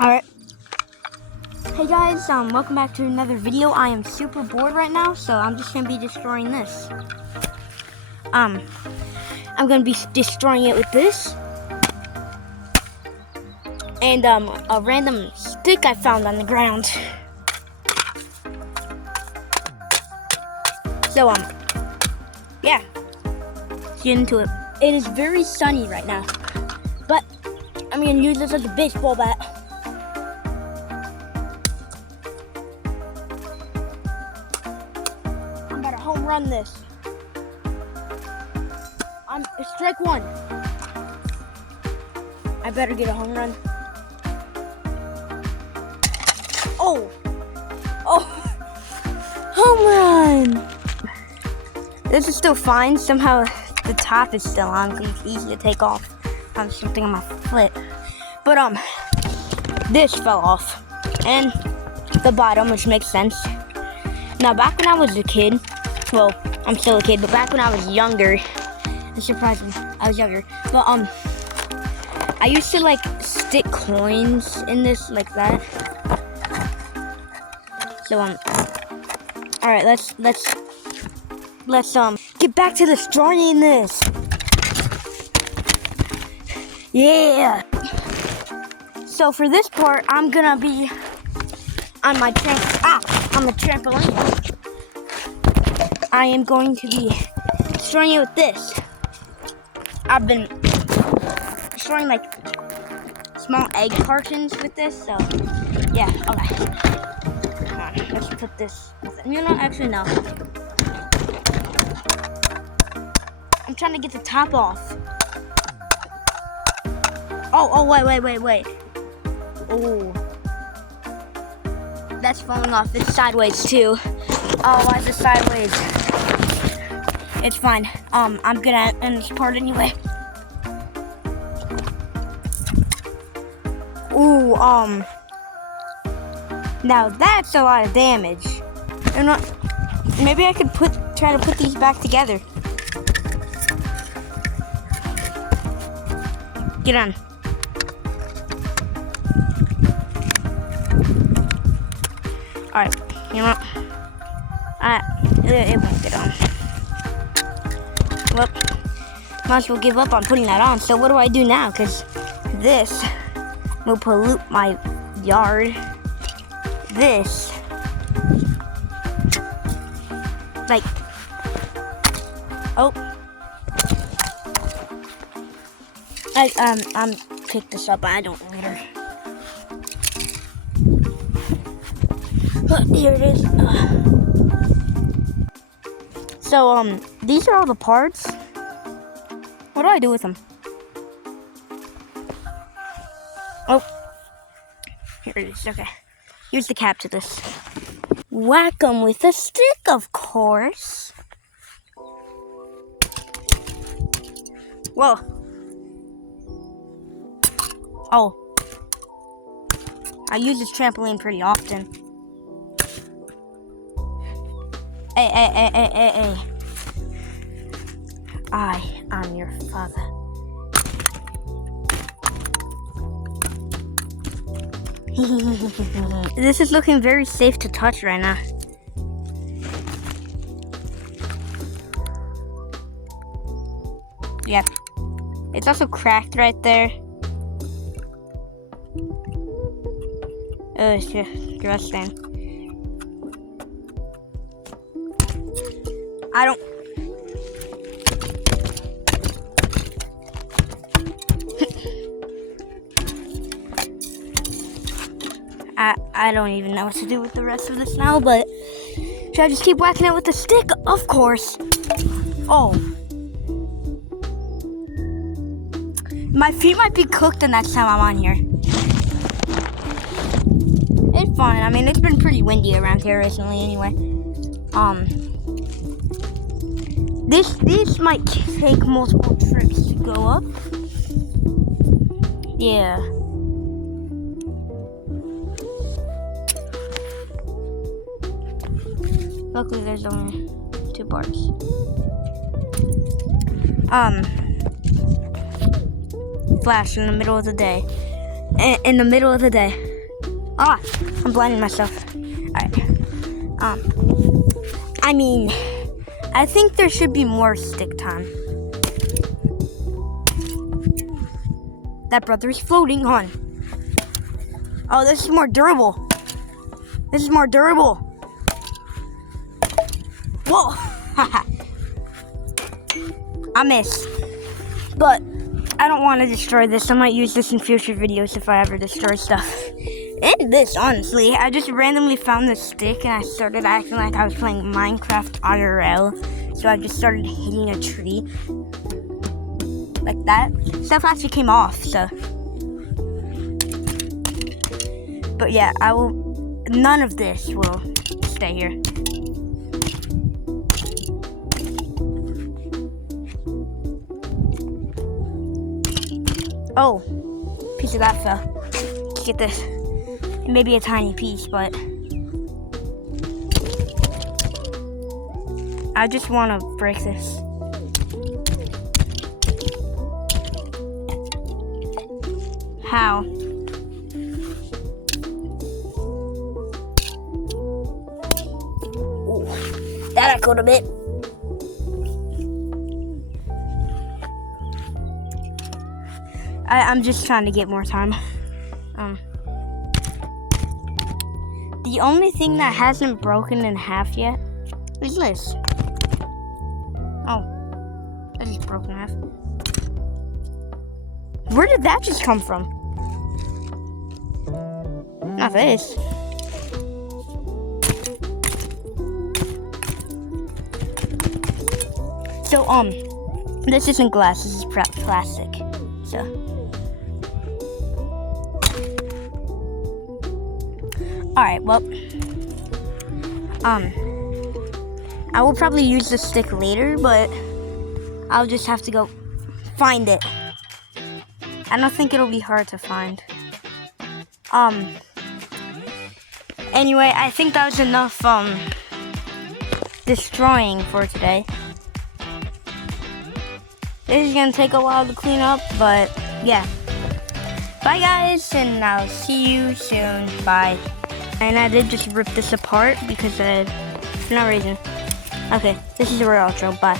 Alright. Hey guys, welcome back to another video. I am super bored right now, so I'm just gonna be destroying this. I'm gonna be destroying it with this. And a random stick I found on the ground. So yeah. Let's get into it. It is very sunny right now, but I'm gonna use this as a baseball bat. I'm about to home run this. It's strike one. I better get a home run. Oh, home run! This is still fine. Somehow the top is still on, so it's easy to take off. Something on my foot. But this fell off, and the bottom, which makes sense. Now, back when I was a kid, well, I'm still a kid, but back when I was younger, it surprised me. I was younger, but I used to like stick coins in this like that. So all right, let's get back to destroying this. Yeah. So for this part, I'm gonna be on my on the trampoline. I am going to be destroying it with this. I've been destroying like small egg cartons with this, so yeah, okay. Come on, let's put this, you know, actually no. I'm trying to get the top off. Oh, wait. Oh. That's falling off. It's sideways too. Oh, why is it sideways? It's fine. I'm gonna end this part anyway. Ooh, now that's a lot of damage. Maybe I could try to put these back together. Get on. Alright, you know what? It won't get on. Well, might as well give up on putting that on. So what do I do now? Because this will pollute my yard. This, like, oh, I'm pick this up. I don't litter. Here it is. So, these are all the parts. What do I do with them? Oh, here it is. Okay. Here's the cap to this. Whack 'em with a stick, of course. Whoa. Oh. I use this trampoline pretty often. Hey. I am your father. This is looking very safe to touch right now. Yeah. It's also cracked right there. Oh, it's just disgusting. I don't even know what to do with the rest of this now, but should I just keep whacking it with the stick? Of course. Oh. My feet might be cooked the next time I'm on here. It's fine. I mean, it's been pretty windy around here recently anyway. These might take multiple trips to go up. Yeah. Luckily, there's only 2 parts. Flash in the middle of the day. in the middle of the day. Ah, I'm blinding myself. Alright. I mean, I think there should be more stick time. That brother's floating on. Oh, this is more durable. This is more durable. Whoa! I missed. But I don't want to destroy this. I might use this in future videos if I ever destroy stuff. And this, honestly. I just randomly found this stick and I started acting like I was playing Minecraft IRL. So I just started hitting a tree. Like that. Stuff actually came off, so. But yeah, none of this will stay here. Oh, piece of that fell. Let's get this. Maybe a tiny piece, but I just want to break this. How? Ooh, that echoed a bit. I'm just trying to get more time. The only thing that hasn't broken in half yet is this. Oh, that just broke in half. Where did that just come from? Not this. So, this isn't glass, this is plastic. So. Alright, well, I will probably use the stick later, but I'll just have to go find it. I don't think it'll be hard to find. Anyway, I think that was enough, destroying for today. This is gonna take a while to clean up, but yeah. Bye guys, and I'll see you soon. Bye. And I did just rip this apart because for no reason. Okay, this is a real outro. Bye.